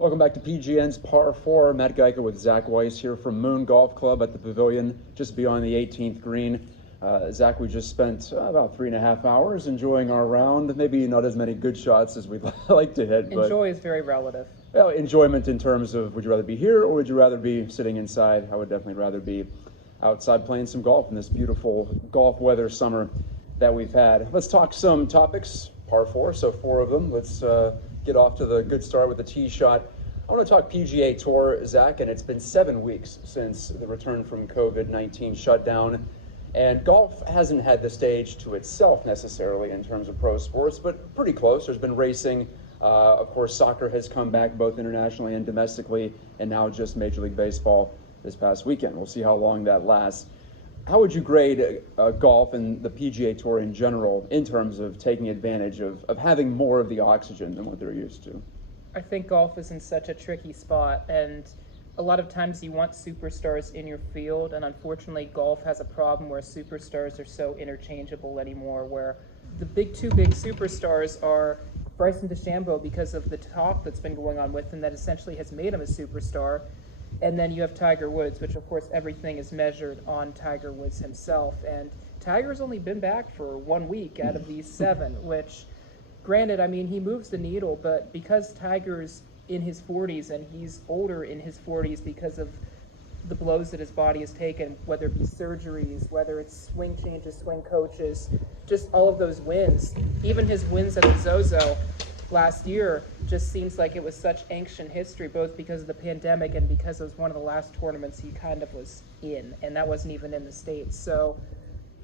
Welcome back to PGN's Par 4. Matt Gajtka with Zach Weiss here from Moon Golf Club at the Pavilion, just beyond the 18th green. Zach, we just spent about 3.5 hours enjoying our round. Maybe not as many good shots as we'd like to hit. But enjoy is very relative. Well, enjoyment in terms of would you rather be here or would you rather be sitting inside? I would definitely rather be outside playing some golf in this beautiful golf weather summer that we've had. Let's talk some topics. Par 4, so 4 of them. Let's get off to the good start with the tee shot. I want to talk PGA Tour, Zach, and it's been 7 weeks since the return from COVID-19 shutdown. And golf hasn't had the stage to itself necessarily in terms of pro sports, but pretty close. There's been racing. Of course, soccer has come back both internationally and domestically, and now just Major League Baseball this past weekend. We'll see how long that lasts. How would you grade golf and the PGA Tour in general in terms of taking advantage of having more of the oxygen than what they're used to? I think golf is in such a tricky spot, and a lot of times you want superstars in your field, and unfortunately golf has a problem where superstars are so interchangeable anymore, where the two big superstars are Bryson DeChambeau because of the talk that's been going on with him that essentially has made him a superstar. And then you have Tiger Woods, which of course everything is measured on Tiger Woods himself. And Tiger's only been back for 1 week out of these 7, which, granted, I mean, he moves the needle, but because Tiger's in his 40s and he's older in his 40s because of the blows that his body has taken, whether it be surgeries, whether it's swing changes, swing coaches, just all of those wins, even his wins at the Zozo last year just seems like it was such ancient history, both because of the pandemic and because it was one of the last tournaments he kind of was in, and that wasn't even in the States. So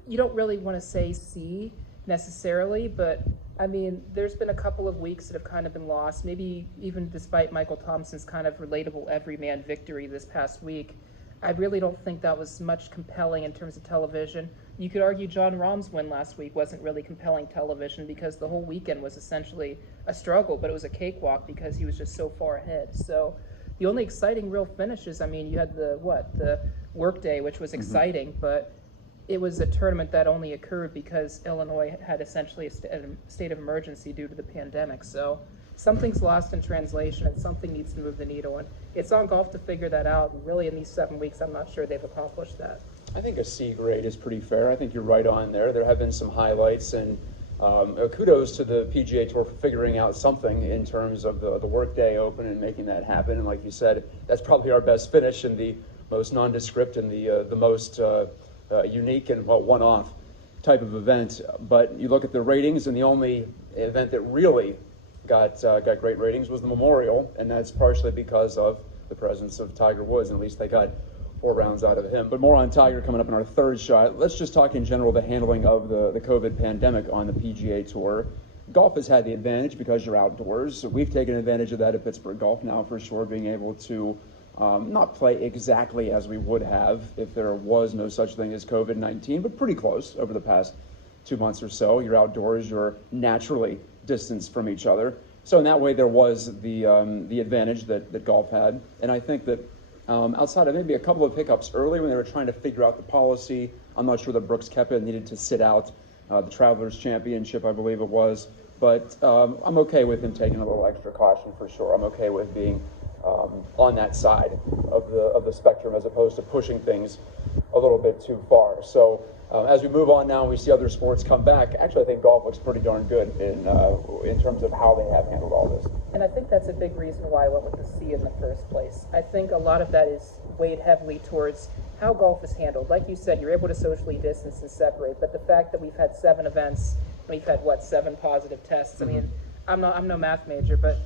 you don't really want to say C necessarily, but I mean, there's been a couple of weeks that have kind of been lost, maybe even despite Michael Thompson's kind of relatable everyman victory this past week. I really don't think that was much compelling in terms of television. You could argue Jon Rahm's win last week wasn't really compelling television because the whole weekend was essentially a struggle, but it was a cakewalk because he was just so far ahead. So the only exciting real finishes, I mean, you had the Workday, which was exciting, but it was a tournament that only occurred because Illinois had essentially a state of emergency due to the pandemic. So something's lost in translation and something needs to move the needle. And it's on golf to figure that out. And really, in these 7 weeks, I'm not sure they've accomplished that. I think a C grade is pretty fair. I think you're right on there. There have been some highlights, and kudos to the PGA Tour for figuring out something in terms of the Workday Open and making that happen. And like you said, that's probably our best finish and the most nondescript and the most unique and one-off type of event. But you look at the ratings, and the only event that really got great ratings was the Memorial, and that's partially because of the presence of Tiger Woods, and at least they got 4 rounds out of him. But more on Tiger coming up in our third shot. Let's just talk in general the handling of the COVID pandemic on the PGA Tour. Golf has had the advantage because you're outdoors. So we've taken advantage of that at Pittsburgh Golf now for sure, being able to not play exactly as we would have if there was no such thing as COVID-19, but pretty close over the past 2 months or so. You're outdoors, you're naturally distanced from each other. So in that way, there was the advantage that golf had. And I think that outside of maybe a couple of hiccups early when they were trying to figure out the policy, I'm not sure that Brooks Koepka needed to sit out the Travelers Championship, I believe it was. But I'm okay with him taking a little extra caution for sure. I'm okay with being on that side of the spectrum as opposed to pushing things a little bit too far. So as we move on now and we see other sports come back, actually I think golf looks pretty darn good in terms of how they have handled all this. And I think that's a big reason why I went with the C in the first place. I think a lot of that is weighed heavily towards how golf is handled. Like you said, you're able to socially distance and separate, but the fact that we've had 7 events, we've had 7 positive tests. I mean, I'm no math major, but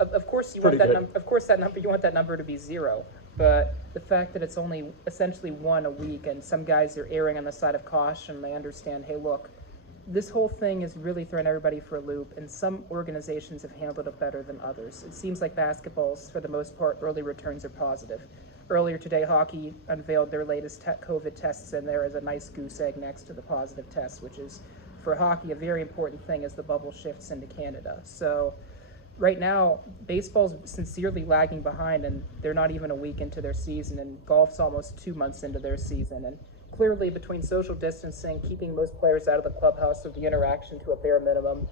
of course you want that number. Of course you want that number to be 0. But the fact that it's only essentially 1 a week, and some guys are erring on the side of caution, they understand, hey, look, this whole thing is really throwing everybody for a loop, and some organizations have handled it better than others. It seems like basketball's, for the most part, early returns are positive. Earlier today, hockey unveiled their latest COVID tests, and there is a nice goose egg next to the positive test, which is, for hockey, a very important thing as the bubble shifts into Canada. So right now, baseball's sincerely lagging behind, and they're not even a week into their season, and golf's almost 2 months into their season. And clearly, between social distancing, keeping most players out of the clubhouse with the interaction to a bare minimum,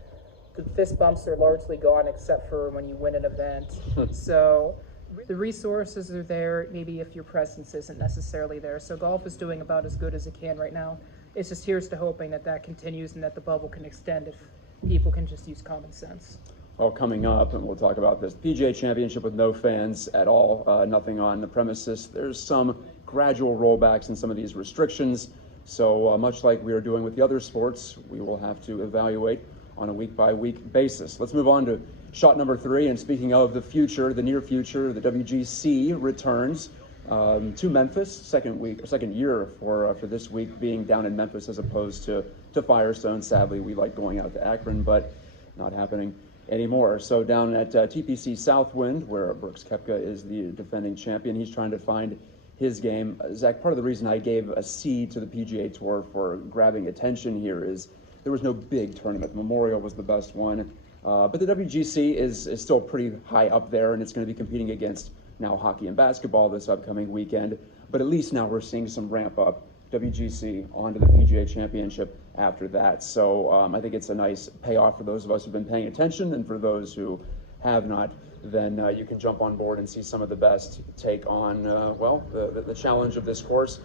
the fist bumps are largely gone except for when you win an event. So the resources are there, maybe if your presence isn't necessarily there. So golf is doing about as good as it can right now. It's just here's to hoping that that continues and that the bubble can extend if people can just use common sense. Well, coming up, and we'll talk about this, PGA Championship with no fans at all, nothing on the premises. There's some gradual rollbacks in some of these restrictions. So much like we are doing with the other sports, we will have to evaluate on a week-by-week basis. Let's move on to shot number 3. And speaking of the future, the near future, the WGC returns to Memphis. Second year for this week being down in Memphis as opposed to Firestone. Sadly, we like going out to Akron, but not happening anymore. So down at TPC Southwind, where Brooks Koepka is the defending champion, he's trying to find his game. Zach, part of the reason I gave a C to the PGA Tour for grabbing attention here is there was no big tournament. Memorial was the best one, but the WGC is still pretty high up there, and it's going to be competing against now hockey and basketball this upcoming weekend. But at least now we're seeing some ramp up. WGC onto the PGA Championship after that. So I think it's a nice payoff for those of us who've been paying attention, and for those who have not, then you can jump on board and see some of the best take on, the challenge of this course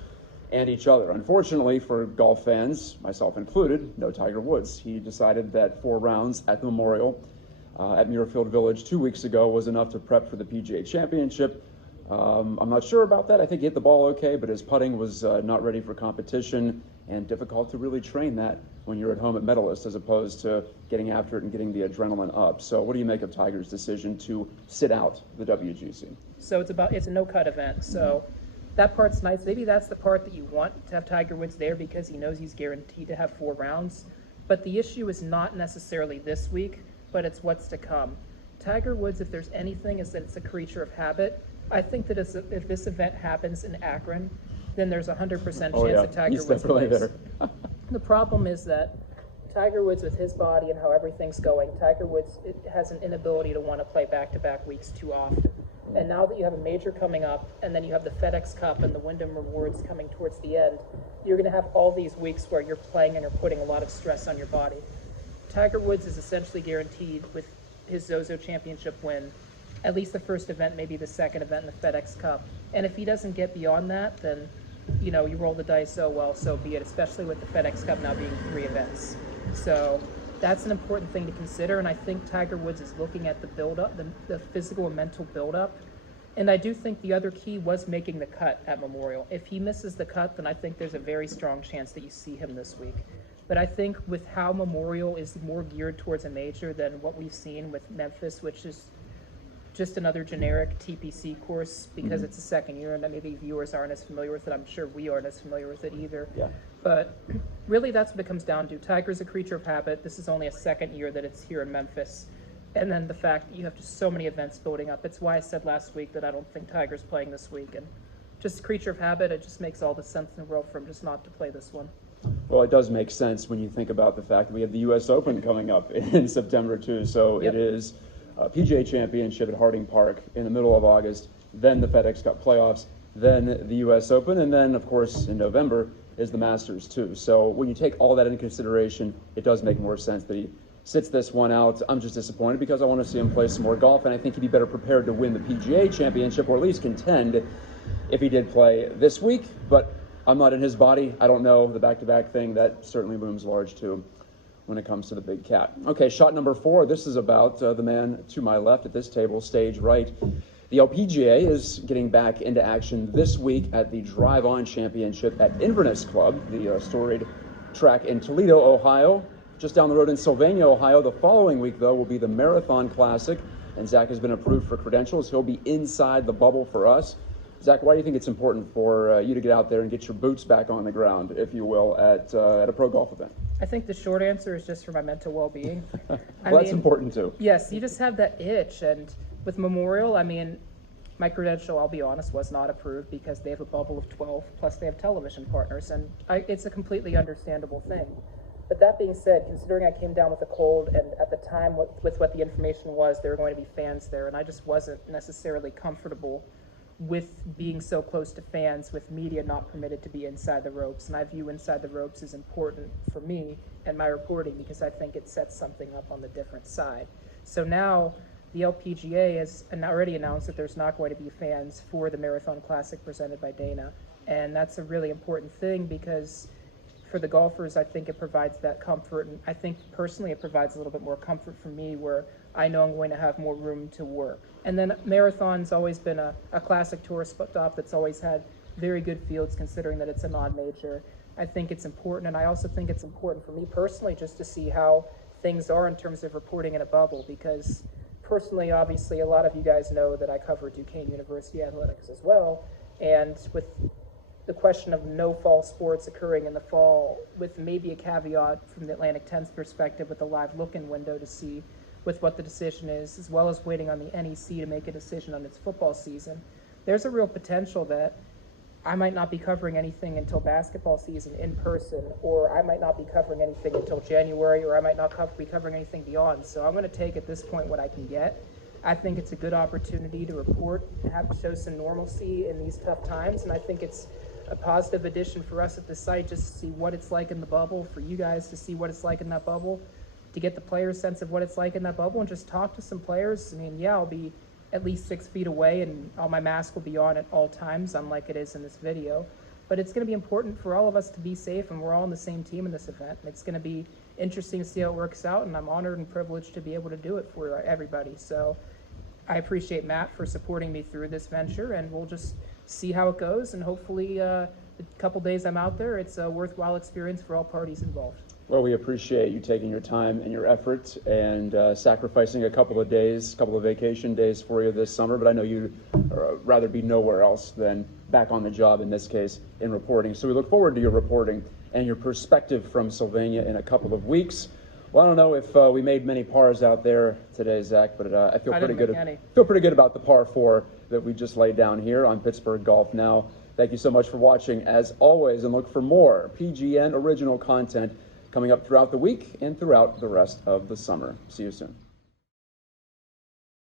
and each other. Unfortunately for golf fans, myself included, no Tiger Woods. He decided that 4 rounds at the Memorial at Muirfield Village 2 weeks ago was enough to prep for the PGA Championship. I'm not sure about that. I think he hit the ball okay, but his putting was not ready for competition, and difficult to really train that when you're at home at Medalist as opposed to getting after it and getting the adrenaline up. So what do you make of Tiger's decision to sit out the WGC? So it's a no-cut event. So that part's nice. Maybe that's the part that you want to have Tiger Woods there because he knows he's guaranteed to have 4 rounds. But the issue is not necessarily this week, but it's what's to come. Tiger Woods, if there's anything, is that it's a creature of habit. I think that if this event happens in Akron, then there's a 100% chance that Tiger Woods plays. The problem is that Tiger Woods, with his body and how everything's going, Tiger Woods has an inability to want to play back-to-back weeks too often. And now that you have a major coming up, and then you have the FedEx Cup and the Wyndham Rewards coming towards the end, you're going to have all these weeks where you're playing and you're putting a lot of stress on your body. Tiger Woods is essentially guaranteed with his Zozo Championship win, at least the first event, maybe the second event in the FedEx Cup. And if he doesn't get beyond that, then, you roll the dice, so well, so be it, especially with the FedEx Cup now being 3 events. So that's an important thing to consider, and I think Tiger Woods is looking at the build-up, the physical and mental build-up. And I do think the other key was making the cut at Memorial. If he misses the cut, then I think there's a very strong chance that you see him this week. But I think with how Memorial is more geared towards a major than what we've seen with Memphis, which is just another generic TPC course because it's the second year and maybe viewers aren't as familiar with it. I'm sure we aren't as familiar with it either. Yeah. But really that's what it comes down to. Tiger's a creature of habit. This is only a second year that it's here in Memphis. And then the fact that you have just so many events building up. It's why I said last week that I don't think Tiger's playing this week. And just a creature of habit, it just makes all the sense in the world for him just not to play this one. Well, it does make sense when you think about the fact that we have the U.S. Open coming up in September too. So It is PGA Championship at Harding Park in the middle of August, then the FedEx Cup playoffs, then the U.S. Open, and then, of course, in November is the Masters too. So when you take all that into consideration, it does make more sense that he sits this one out. I'm just disappointed because I want to see him play some more golf, and I think he'd be better prepared to win the PGA Championship, or at least contend if he did play this week. But I'm not in his body. I don't know. The back-to-back thing, that certainly looms large too when it comes to the big cat. Okay, shot number 4. This is about the man to my left at this table, stage right. The LPGA is getting back into action this week at the Drive On Championship at Inverness Club, the storied track in Toledo, Ohio. Just down the road in Sylvania, Ohio. The following week, though, will be the Marathon Classic, and Zach has been approved for credentials. He'll be inside the bubble for us. Zach, why do you think it's important for you to get out there and get your boots back on the ground, if you will, at a pro golf event? I think the short answer is just for my mental well-being. That's important too. Yes, you just have that itch, and with Memorial, my credential, I'll be honest, was not approved because they have a bubble of 12, plus they have television partners, and it's a completely understandable thing. But that being said, considering I came down with a cold, and at the time with what the information was, there were going to be fans there, and I just wasn't necessarily comfortable with being so close to fans, with media not permitted to be inside the ropes. And I view inside the ropes as important for me and my reporting because I think it sets something up on the different side. So now the LPGA has already announced that there's not going to be fans for the Marathon Classic presented by Dana. And that's a really important thing because for the golfers, I think it provides that comfort. And I think personally it provides a little bit more comfort for me where I know I'm going to have more room to work. And then Marathon's always been a classic tour stop that's always had very good fields considering that it's a non-major. I think it's important, and I also think it's important for me personally just to see how things are in terms of reporting in a bubble because personally, obviously, a lot of you guys know that I cover Duquesne University athletics as well, and with the question of no fall sports occurring in the fall with maybe a caveat from the Atlantic 10's perspective with a live look-in window to see with what the decision is, as well as waiting on the NEC to make a decision on its football season, there's a real potential that I might not be covering anything until basketball season in person, or I might not be covering anything until January, or I might not be covering anything beyond. So I'm going to take at this point what I can get. I think it's a good opportunity to report, show some normalcy in these tough times, and I think it's a positive addition for us at the site just to see what it's like in the bubble, for you guys to see what it's like in that bubble, to get the players' sense of what it's like in that bubble and just talk to some players. I mean, yeah, I'll be at least 6 feet away and all my mask will be on at all times, unlike it is in this video. But it's going to be important for all of us to be safe, and we're all on the same team in this event. And it's going to be interesting to see how it works out, and I'm honored and privileged to be able to do it for everybody. So I appreciate Matt for supporting me through this venture, and we'll just see how it goes, and hopefully the couple days I'm out there, it's a worthwhile experience for all parties involved. Well, we appreciate you taking your time and your effort and sacrificing a couple of vacation days for you this summer, but I know you'd rather be nowhere else than back on the job, in this case, in reporting. So we look forward to your reporting and your perspective from Sylvania in a couple of weeks. Well, I don't know if we made many pars out there today, Zach, but I feel pretty good about the par 4 that we just laid down here on Pittsburgh Golf Now. Thank you so much for watching, as always, and look for more PGN original content coming up throughout the week and throughout the rest of the summer. See you soon.